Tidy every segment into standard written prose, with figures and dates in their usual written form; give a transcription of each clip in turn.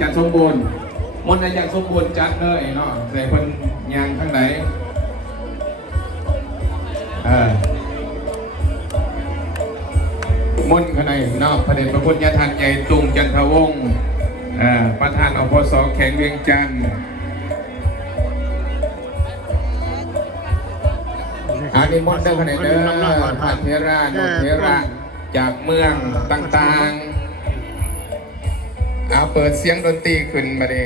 จัดสมบูรณ์มนต์อย่างสมบูรณ์จัดเลยเนาะแต่คนยางข้างไหนมนต์ข้างในเนาะพระเดชพระคุณยาทันใหญ่ตุงจันทวงศ์ประธานอปส.แข็งเวียงจันทร์อันนี้มนต์เด้อข้างในเด้อพันเทรานุเทระจากเมืองต่างๆเอาเปิดเสียงดนตรีขึ้นมาดิ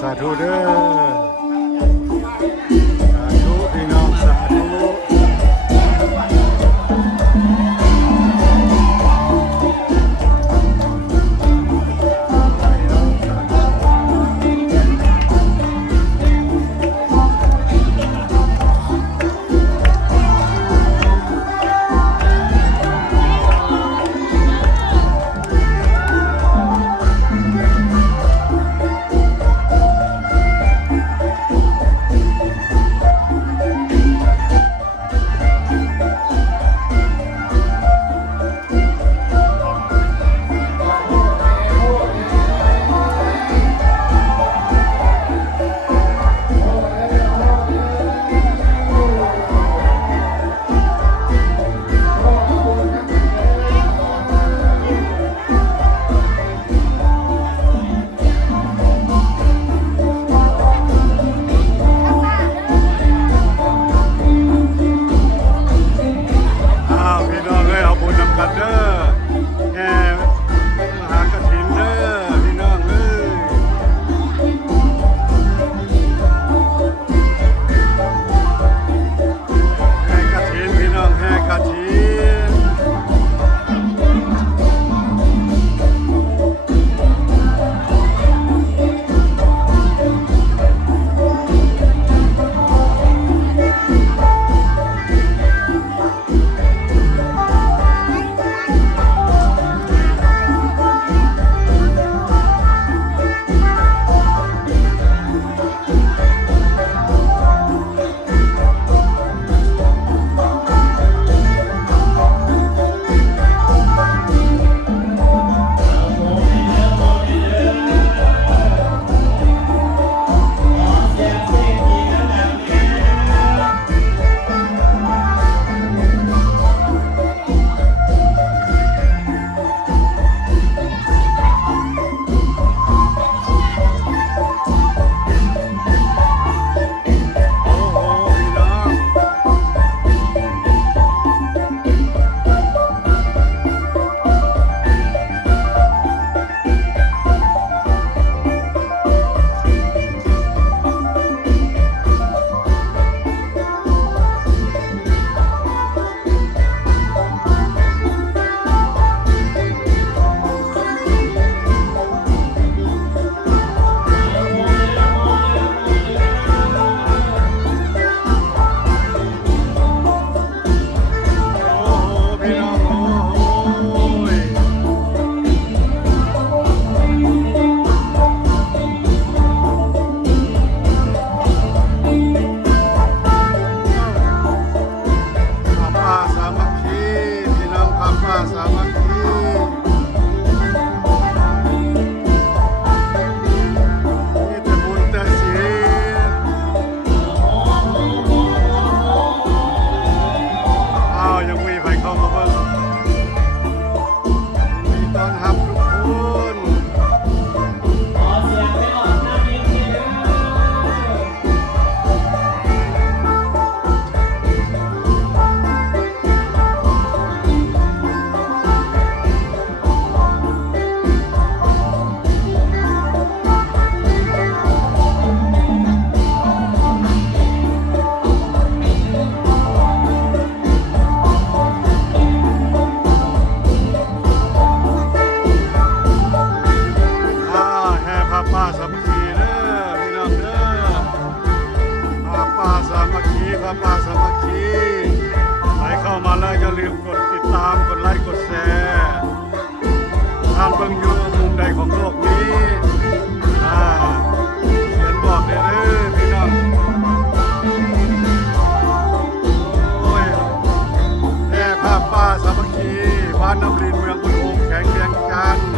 สาธุเด้อสาธุพี่น้องสาธุ ค์กดแชร์ท่านเบิ่งอยู่มุมใดของโลกนี้เขียนบอกเลยเด้อพี่น้องโอ้ยแม่ภาพป่าสามัคคีบ้านน้ำรินเมืองบุญโฮมแข็งเรียงจันทร์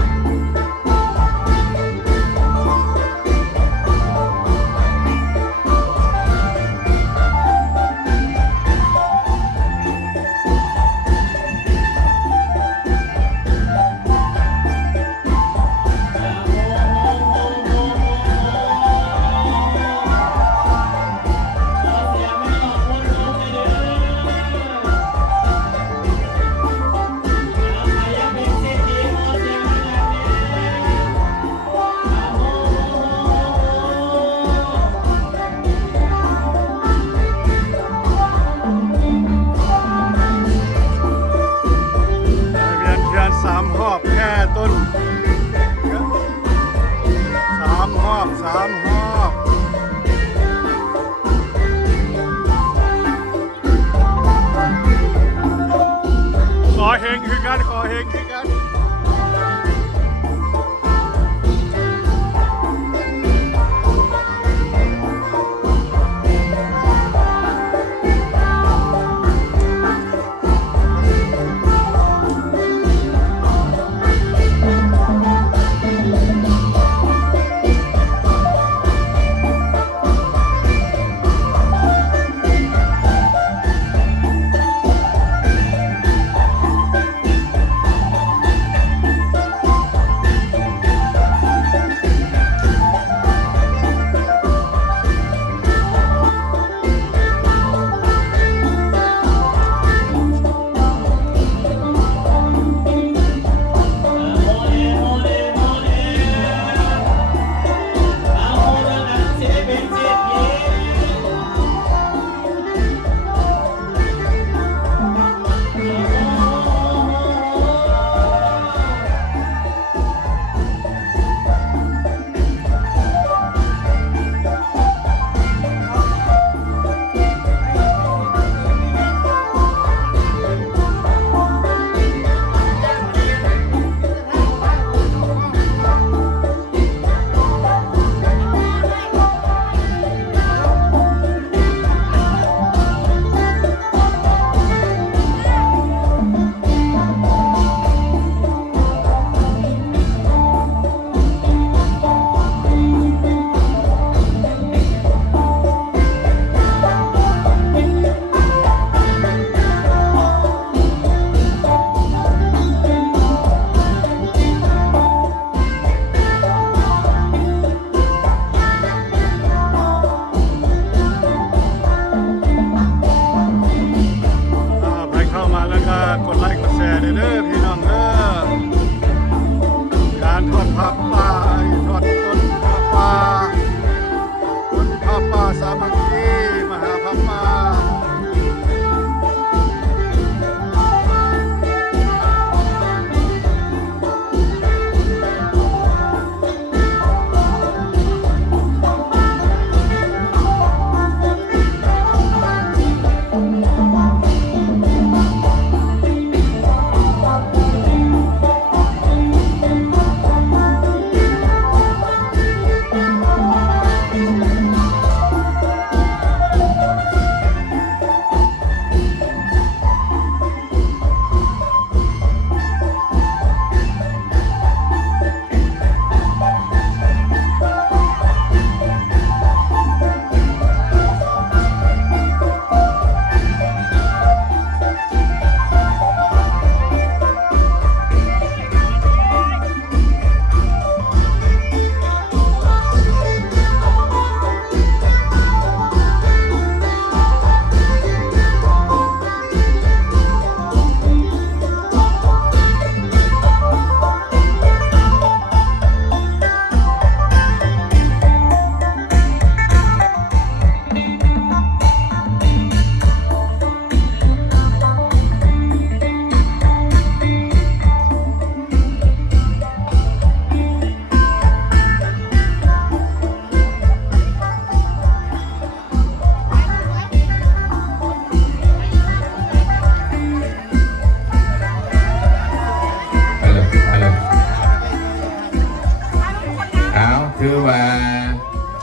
คือว่า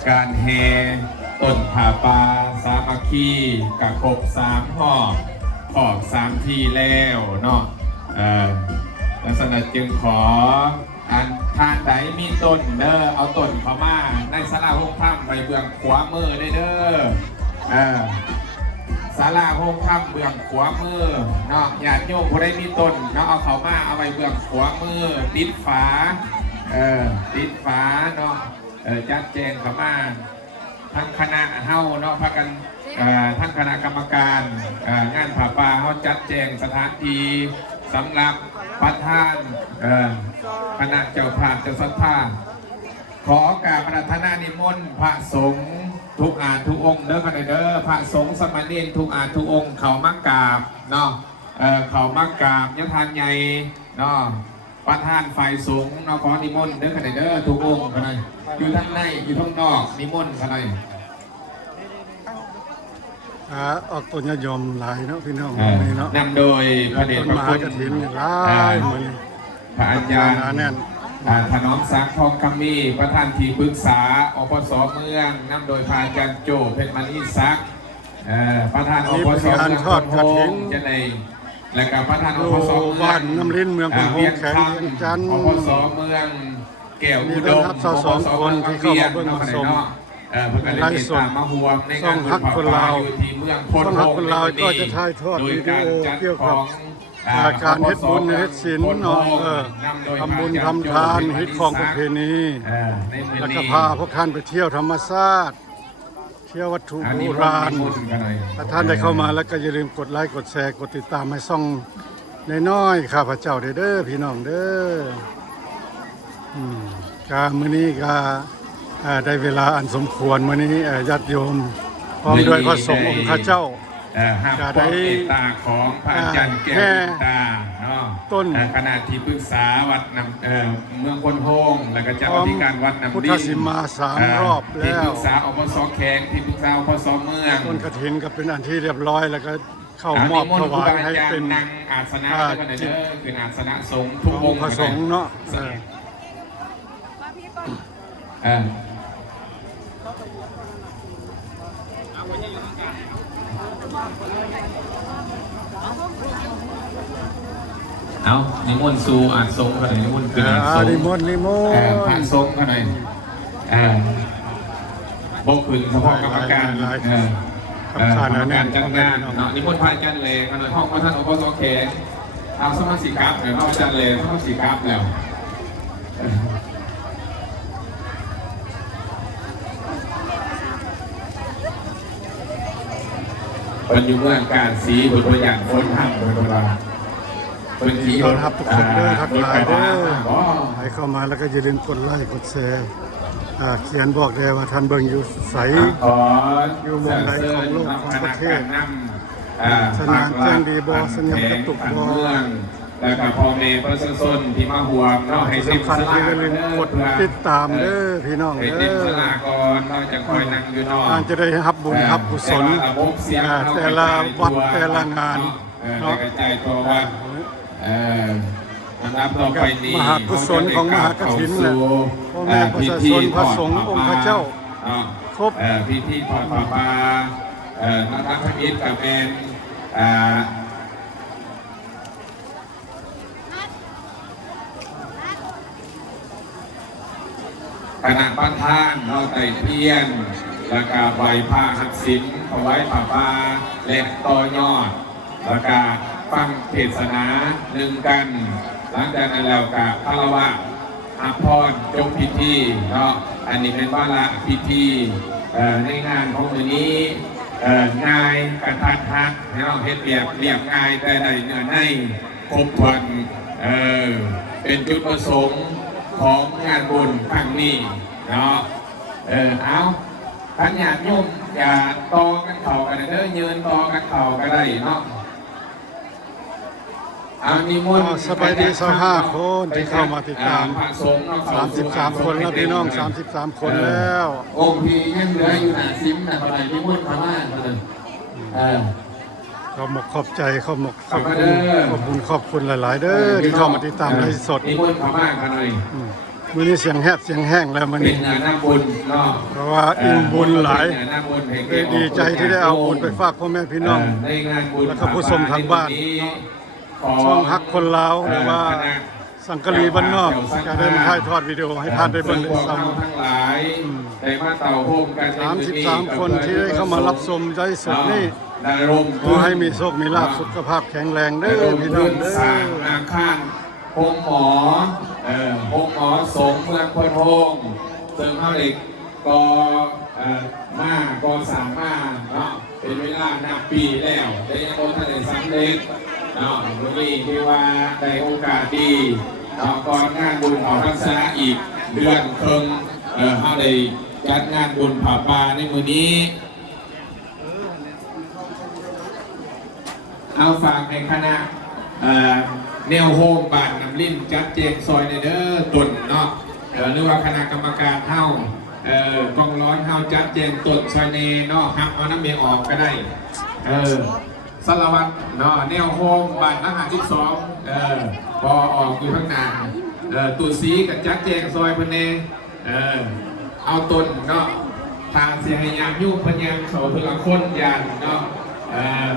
การแห่ต้นผาป่าสามัคคีกับครบ3หอบออก3ทีแล้วเนาะลักษณะจึงขออันทานใดมีต้นเด้อเอาต้นเขามาในศาลาห้องถ้ำไปเบื้องขวามือได้เด้อศาลาห้องถ้ำเบื้องขวามือเนาะญาติโยมผู้ใดมีต้นเนาะเอาเขามาเอาไปเบื้องขวามือติดฝาติดฝาเนาะจัดแจงเขามาทั้งคณะเฮาเนาะพากันทั้งคณะกรรมการงานผาป่าเฮาจัดแจงสถานที่สำหรับประธานคณะเจ้าภาพเจ้าสัทธาขอการปรารถนานิมนต์พระสงฆ์ทุกอาทุกองค์เด้อกันเด้อพระสงฆ์สมณเณรทุกอาทุกองค์เขามักกราบเนาะเขามักกราบยะทานใหญ่เนาะประธานฝ่ายสงฆ์เนาะขอนิมนต์เด้อกันเด้อทุกองค์กันเลยอยู่ทั้งในอยู่ทั้งนอกนิมนต์กันเลยออกต้นยมหลายเนาะพี่น้องนี่เนาะนำโดยพระเดชพระคุณ กฐินหลายเหมือน พระอาจารย์ถนอมศักดิ์ทองคำมีประธานที่ปรึกษาอปสเมืองนำโดยพระอาจารย์โจเพชรมณีศักดิ์ประธานอปสเมืองคนโฮงจะในและกับประธานอปสเมืองน้ำลิ้นเมืองคนโฮงแข็งจันทร์อปสเมืองแก้วอุดมอปส คนที่เข้ามาเบื้องผสมเพื่อการเล่นตามมาห่วงในงานบุญผาป่าอยู่ที่เมืองโพนโฮงในวันนี้โดยการจัดของการเฮ็ดบุญเฮ็ดศีลเนาะทำบุญทำทานเฮ็ดของประเพณีแล้วก็พาพวกท่านไปเที่ยวธรรมชาติเที่ยววัตถุโบราณถ้าท่านได้เข้ามาแล้วก็อย่าลืมกดไลค์กดแชร์กดติดตามให้ช่องน้อยๆข้าพเจ้าเด้อพี่น้องเด้อกามื้อนี้ก็ได้เวลาอันสมควรมื้อนี้ญาติโยมพร้อมด้วยพระสงฆ์องค์ข้าเจ้าก็ได้ตาของพระอาจารย์แก้วตาเนาะต้นคณะที่ปรึกษาวัดน้ำเมืองคนโฮงแล้วก็เจ้าอธิการวัดน้ำดินพุทธศิมา3 รอบแล้วที่ปรึกษาอปสแข็งที่ปรึกษาอปสเมืองต้นกฐินก็เป็นอันที่เรียบร้อยแล้วก็เข้ามอบถวายให้เป็นนางอาสนะก็ได้เป็นอาสนะสงฆ์ทุกองค์พระสงฆ์เนาะเอานิมนต์สู่อาสงฆ์กันหน่อยนิมนต์คืออาสงฆ์นิมนต์พระสงฆ์กันหน่อยบกขึ้นเฉพาะกรรมการกรรมการจัดงานเนาะนิมนต์พระอาจารย์เลยกันหน่อยห้องพระท่านอปสแขกเอาสมาชิกครับเดี๋ยวพระอาจารย์เลยสมาชิกครับแล้วเป็นอยู่เมืองการสีบทตัวอย่างคนทำเป็นตัวเป็นที่ต้อนรับทุกคนด้วยทักทายด้วยให้เข้ามาแล้วก็อย่าลืมกดไลค์กดแชร์เขียนบอกเลยว่าท่านเบิ่งอยู่ใสอยู่วงใดของโลกของประเทศสนามแจ้งดีบอสนามกระตุกบอแล้วก็พ่อแม่ประชาชนที่มาห่วงเนาะให้สำคัญที่อย่าลืมกดติดตามเด้อพี่น้องเด้อสลาก่อนเราจะคอยนั่งอยู่นอกการจะได้รับบุญรับกุศลแต่ละวัดแต่ละงานเนาะใจตัววัดนับต่อไปนี้มหากุศลของมหากฐินแหละพ่อแม่ประชาชนพระสงฆ์องค์พระเจ้าครบพิธีทอดผ้าป่านักพระอิศกับเป็นขณะประทานเราไต่เพียนแล้วก็ไหวผ้าหักศิลป์ถวายผ้าป่าและต่อยอดแล้วก็ฟังเทศนาหนึ่งกันหลังจากนั้นแล้วก็พระวะอาพรจบพิธีเนาะอันนี้เป็นวาระพิธีในงานของมือนี้ง่ายกระทัดรัดให้เราเฮ็ดเรียบง่ายแต่ได้เนื้อในครบถ้วนเป็นจุดประสงค์ของงานบุญครั้งนี้เนาะเอาท่านญาติโยมอย่าต่อกันเข่ากันเด้อยืนต่อกันเข่ากันได้เนาะสบายดี25 คนที่เข้ามาติดตาม33 คนแล้วพี่น้อง33 คนแล้วองค์ที่ยังเหลืออยู่หน้าซิมนะตอนนี้มุ่นพม่าเลยขอบใจขอบบุญขอบคุณหลายๆเด้อที่เข้ามาติดตามไลฟ์สดมุ่นพม่ากันเลย มื้อนี้เสียงแหบเสียงแห้งแล้วมื้อ เป็ นี้ นหน้าบุญเนาะ เพราะว่าอิ่มบุญหลาย เป็นหน้าบุญให้ ได้ดีใจที่ได้เอาบุญไปฝากพ่อแม่พี่น้อง ในงานบุญ แล้วก็ผู้ชมทางบ้าน ช่องฮักคนลาวหรือว่าสังกะรีบ้านนอกจะได้มาถ่ายทอดวิดีโอให้ท่านได้เบิ่งได้ซ้ ทั้งหลายในมาเต่าโฮมกัน 33 คนที่ได้เข้ามารับชมใจสุดนี่ ระดม ขอให้มีโชคมีลาภสุขภาพแข็งแรงเด้อพี่น้องเด้ สร้าง อ อาคารโฮมหมอโฮมหมอสงฆ์เมืองพนโฮงซึ่งเขาเด็กก็มาก็สามารถเนาะเป็นเวลานับปีแล้วได้ยังคนทะเลสำเร็จเนาะวันนี้ที่ว่าได้โอกาสดีเนาะก่อนงานบุญออกพรรษาอีกเดือนครึ่งเขาได้จัดงานบุญผ่าป่าในมือนี้ เอาฝากในคณะแนวโฮมบ้านน้ำลิ้นจัดแจงซอยในเด้อตุ่นเนาะหรือว่าคณะกรรมการเฮ้ากองร้อนเฮ้าจัดแจงตุ่นซอยในเนาะครับเอาน้ำเมียออกก็ได้สารวัตรเนาะแนวโฮมบ้านอาหาร12พอออกอยู่ข้างหน้าตุ่นสีกับจัดแจงซอยเพิ่นเองเอาตุ่นเนาะทางเสียหายามยุ่งพยางเขาพละคนยานเนาะ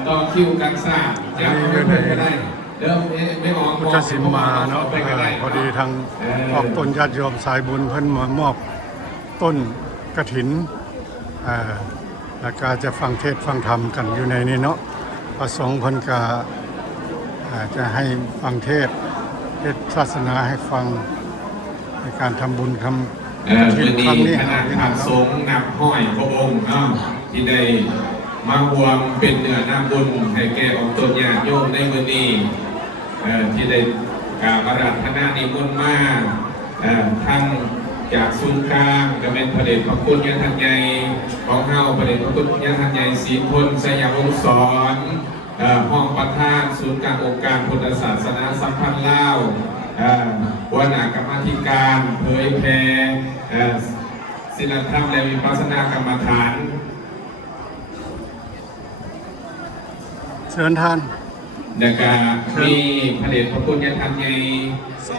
ต่อคิวกันสร้างจะไม่ไปก็ได้เดิมไม่ออก พุทธสิมมาเนาะพอดีทางออกต้นญาติโยมสายบุญเพิ่นมามอบต้นกฐินแล้วก็จะฟังเทศน์ฟังธรรมกันอยู่ในนี้เนาะประสงค์เพิ่นก็จะให้ฟังเทศศาสนาให้ฟังในการทำบุญทำกฐินครั้งนี้ คณะพระสงฆ์นำห้อยพระองค์เนาะที่ได้มารวมเป็นเนื้อนาบุญให้แก่องค์ตนญาติโยมในมือนี้ที่ได้กราบอาราธนานิมนต์มาท่านจากศูนย์กลางก็เป็นพระเดชพระคุณยะทันใหญ่ของเฮาพระเดชพระคุณยะทันใหญ่ศรีพลสยามวงศ์สอนห้องประธานศูนย์กลางองค์การพุทธศาสนาสัมพันธ์ลาวหัวหน้ากรรมาธิการเผยแผ่ศีลธรรมและวิปัสสนากรรมฐานเชิญท่าน แล้วก็มีพระเดชพระคุณยะทันใหญ่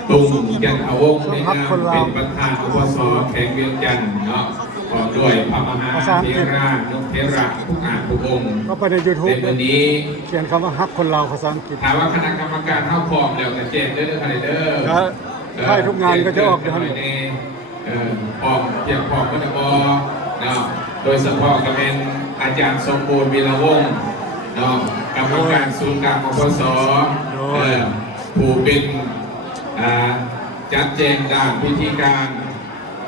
ตุงยันอวงศ์ในนามเป็นประธานอุปสแข่งเวียงจันทร์เนาะพร้อมด้วยพระมหาเถระนุเถระทุกอาจทุกองค์ก็ไปใน YouTube ในวันนี้เขียนคำว่าฮักคนลาวภาษาอังกฤษถามว่าคณะกรรมการเข้าพร้อมแล้วแต่เจนเด้อคณะเด้อใช่ทุกงานก็จะออกอย่าง นี้พร้อมเตรียมพร้อมก็จะบเนาะโดยเฉพาะก็เป็นอาจารย์สมบูรณ์วีระวงศ์เนาะกรรมการศูนย์กลางปปสผู้เป็นจัดแจงด้านพิธีการ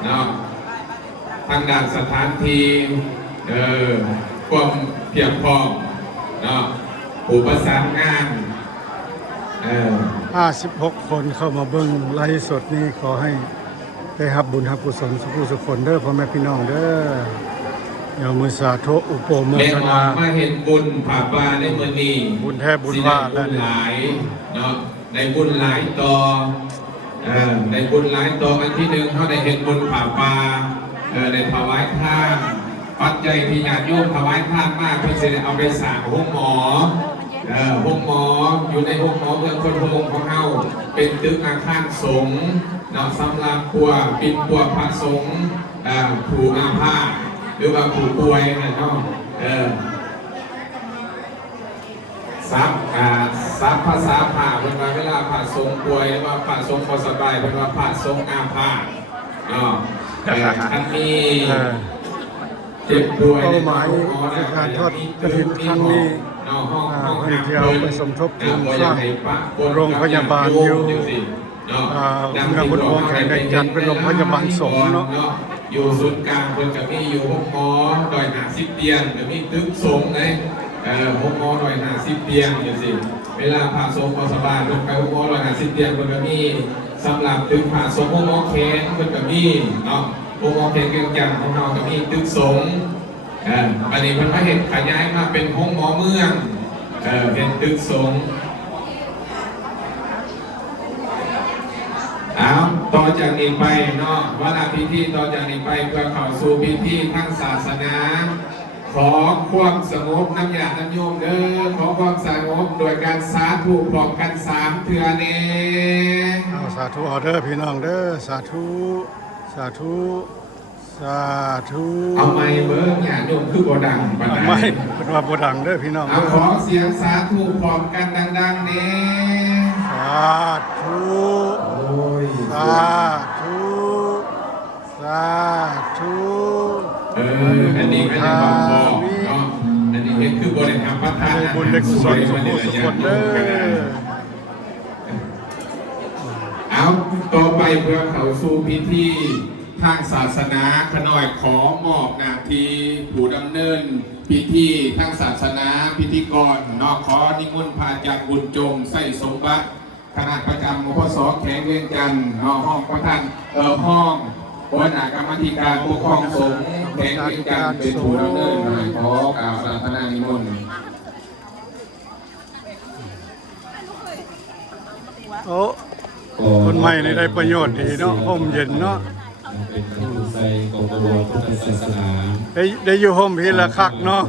เนาะทางด้านสถานที่ความเพียงพร้อมเนาะผู้ประสานงาน56 คนเข้ามาเบิ่งไลฟ์สดนี้ขอให้ได้รับบุญรับกุศลสุขสุขคนเด้อพ่อแม่พี่น้องเด้ออย่ามือสาธุอุปโมทนามาเห็นบุญผ่าปลาในมือนี้บุญแท้บุญว่าและหลายเนาะในบุญหลายต่อในบุญหลายต่ออันที่หนึ่งเขาได้เห็นบุญผ่าปลาได้ถวายทานปัจจัยที่ญาติโยมถวายทานมากเพื่อจะเอาไปสร้างห้องหมอห้องหมออยู่ในห้องหมอเมืองคนพงของเฮาเป็นตึกอาคารสงฆ์เนาะสำหรับปัวปิดปัวพระสงฆ์ผู้อาพาธหรือว่าผู้ป่วยนะเนาะซับภาษาผ่าเป็นว่าเวลาผ่าทรงป่วยหรือว่าผ่าทรงพอสบายเป็นว่าผ่าทรงอาพาธอันนี้เจ็บป่วยเป้าหมายในการทอดกฐินครั้งนี้เพื่อที่เอาไปสมทบทุนสร้างโรงพยาบาลอยู่เมืองพุทธองค์แข่งในจันทร์เป็นโรงพยาบาลสงฆ์เนาะอยู่ศูนย์กลางคนกับมีอยู่ห้องหมอดอย50 เตียงกับมีตึกสงฆ์เลยห้องหมอดอย50 เตียงอย่างสิเวลาผ่าทรงพอสบายคนไปห้องหมอดอย50 เตียงคนกับมีสำหรับตึกผ่าทรงห้องหมอแขนคนกับมีเนาะห้องหมอแขนเกี่ยวกับของเรากับมีตึกสงฆ์อันนี้มันมาเห็นขยายมาเป็นห้องหมอเมืองเป็นตึกสงฆ์ต่อจากนี้ไปเนาะเวลาพิธีต่อจากนี้ไปเพื่อเข้าสู่พิธีทางศาสนา ขอความสงบน้ำยาน้ำโยมเด้อขอความสงบโดยการสาธุพร้อมกัน3 เทื่อเน่ เอาสาธุออเดอร์พี่น้องเด้อสาธุสาธุสาธุ เอาไม้เบิ้งญาติโยมคือบ่ดังปานใด ไม่เป็นว่าบ่ดังเด้อพี่น้อง เอาขอเสียงสาธุพร้อมกันดังๆเน่ สาธุ โอ้ย สาธุสาธุ อันนี้ก็จะบอกเนาะอันนี้เห็นคือบริกรรมประทาน บุญเด็กสดสมบูรณ์สุขคนเด้อ เอาต่อไปเพื่อเข้าสู่พิธีทางศาสนาขน่อยขอมอบหน้าที่ผู้ดำเนินพิธีทางศาสนาพิธีกรนอกขอนิมนต์พระอาจารย์บุญจงใส่สมบัติคณะประจำมพศแข็งเวียงจันทร์ห้องประธานห้องหัวหน้ากรรมธิการปกครองสงฆ์แข็งเวียงจันทร์เป็นผู้ดำเนินขอกล่าวอาราธนานิมนต์ โอ้คนใหม่นี่ได้ประโยชน์ดีเนาะห่มเย็นเนาะ เป็นพระผู้ใส่กบฏพุทธศาสนา ได้อยู่ห่มพี่ละคักเนาะ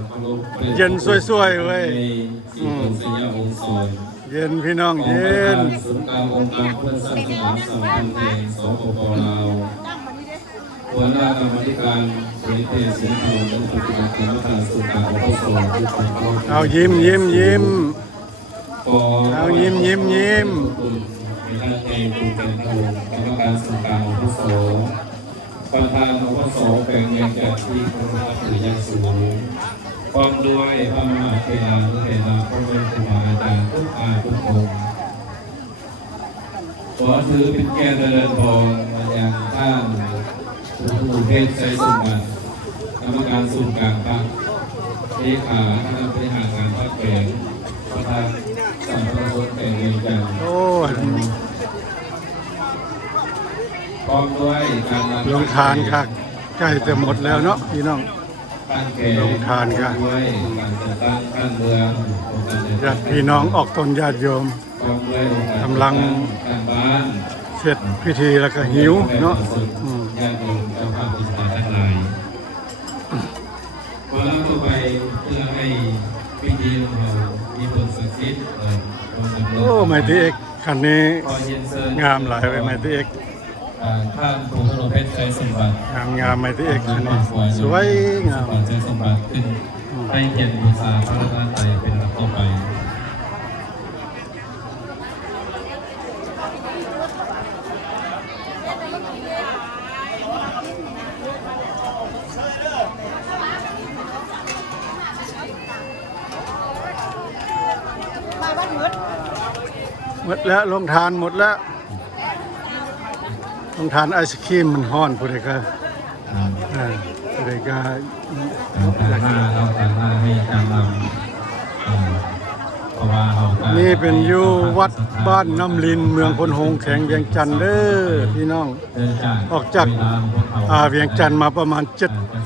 เย็นสวยๆเว้ย สี่คนสยามองค์สอน เย็นพี่น้องเย็น ศูนย์กลางองค์การพุทธศาสนาสามพันแห่งสปปลาวหัวหน้ากรรมธิการเผยแพร่เสียงธรรมและปฏิบัติธรรมทางศูนย์กลางองค์สอนที่เป็นข้อ เอายิ้มยิ้มยิ้ม ขอ เอายิ้มยิ้มยิ้ม ในท่านเองคุณเป็นผู้กรรมการศูนย์กลางองค์สอนประธานองค์สอนแบ่งเงินจากที่พระพุทธถือยังสูงพร้อมด้วยพระมหาเถรานุเถราพระเป็นครูบาอาจารย์ทุกอาทุกองค์ขอถือเป็นแก่เจริญพรมายังท่านผู้เทศใจสมบัติกรรมการศูนย์กลางพรรคเลขาคณะบริหารงานพรรคแขวงประธานสัมพันธ์คนแข่งเวียงจันทร์ โอ้ย พร้อมด้วยการรับ ลงทานค่ะใกล้จะหมดแล้วเนาะพี่น้อง ตั้งแก่ ลงทานค่ะ ด้วยการจัดตั้งการเมือง ญาติพี่น้องออกตนญาติโยม พร้อมด้วย กำลัง การบ้าน เสร็จพิธีแล้วก็หิวเนาะอืม ญาติโยมเจ้าภาพอิสระทั้งหลายพอแล้วต่อไปเพื่อให้พิธีของเรามีผลศักดิ์สิทธิ์ โอ้ไมตรีเอกคันนี้ ขอเรียนเชิญ งามหลายเลยไมตรีเอก ท่านพลเพชรใจสมบัติ งามไมตรีเอกคันนี้สวยงาม ใจสมบัติขึ้นให้เกียรติบูชาพระรัตนตรัยเป็นลำดับต่อไป หมดแล้วลงทานหมดแล้วลงทานไอศครีมมันฮ้อนผู้ใดก็ผู้ใดก็ การหน้าเราการหน้าให้การนำเพราะว่าเราก็ นี่เป็นอยู่วัดบ้านน้ำลินเมืองพลหงส์แข็งเวียงจันทร์เด้อพี่น้อง เดินจาก ออกจากเวียงจันทร์มาประมาณ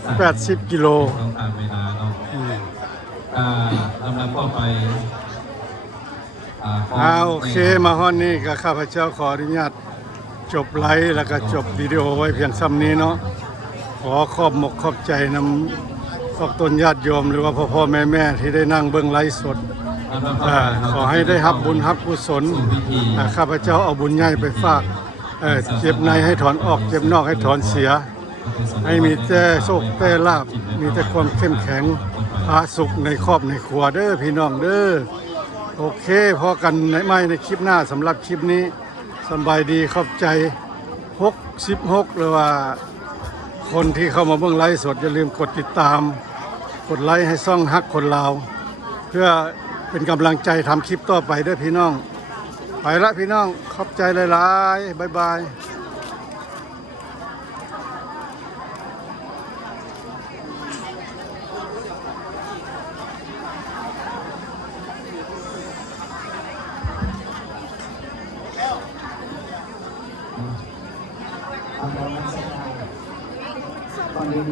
7-80 กิโล ต้องตามเวลาเนาะลำดับต่อไป โอเคมาฮ้อนนี้ก็ข้าพเจ้าขออนุญาตจบไลฟ์แล้วก็จบวิดีโอไว้เพียงซ้ำนี้เนาะขอขอบมกขอบใจนำขอบตนญาติโยมหรือว่าพ่อแม่ที่ได้นั่งเบื้องไลฟ์สดขอให้ได้รับบุญรับกุศลข้าพเจ้าเอาบุญใหญ่ไปฝากเจ็บในให้ถอนออกเจ็บนอกให้ถอนเสีย ให้มีแต่โชคแต่ลาภมีแต่ความเข้มแข็งผาสุขในครอบในครัวเด้อพี่น้องเด้อโอเคพอกันในคลิปหน้าสำหรับคลิปนี้สบายดีขอบใจ66หรือว่าคนที่เข้ามาเบื้องไลฟ์สดอย่าลืมกดติดตามกดไลค์ให้ซ่องฮักคนลาวเพื่อเป็นกำลังใจทำคลิปต่อไปเด้อพี่น้องไปละพี่น้องขอบใจหลายๆบ๊ายบายก่อนอื่น